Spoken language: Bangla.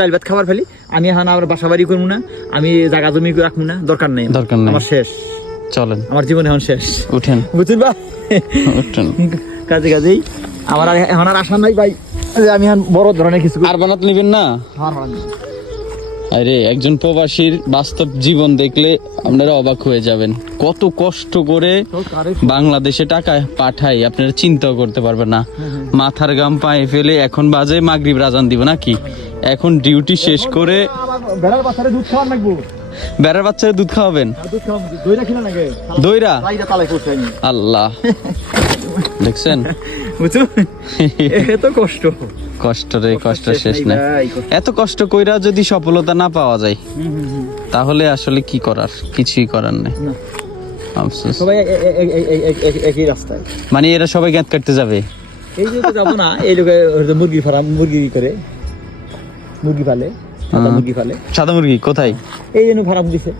ডাল ভাত খাবার ফেলি আমি এখন আবার বাসা বাড়ি করবো না, আমি জায়গা জমি রাখবো না, দরকার নেই, আমার শেষ, চলেন আমার জীবন এখন শেষ, উঠেন বুঝছেন ভাই? উঠেন কাজেই আমার এখন আর আশা নাই ভাই, আমি এখন বড় ধরনের কিছু আর বানাত নিবেন না। আরে একজন প্রবাসীর বাস্তব জীবন দেখলে আপনারা অবাক হয়ে যাবেন, কত কষ্ট করে বাংলাদেশে টাকা পাঠাই আপনারা চিন্তাও করতে পারবেন না। মাথার ঘাম পায়ে ফেলে এখন বাজে মাগরিব আজান দিব নাকি, এখন ডিউটি শেষ করে বেড়ার বাচ্চারে দুধ খাওয়ার লাগবো, বেড়ার বাচ্চারা দুধ খাওয়াবেন, দইরা কিনা লাগে, দইরা তালাই করছে আমি, আল্লাহ দেখছেন বুঝছো এত কষ্ট, কষ্ট রে কষ্ট শেষ নাই। এত কষ্ট কইরা যদি সফলতা না পাওয়া যায় তাহলে আসলে কি করার, কিছুই করার নেই। আফসোস। সবাই একই রাস্তায়, মানে এরা সবাই গ্যাঁত কাটতে যাবে, এই যে যাবো না, এই লোকে মুরগি ফার্ম, মুরগি করে মুরগি পালে, সাদা মুরগি পালে, সাদা মুরগি কোথায়? এই জন্য ফার্ম দিছে।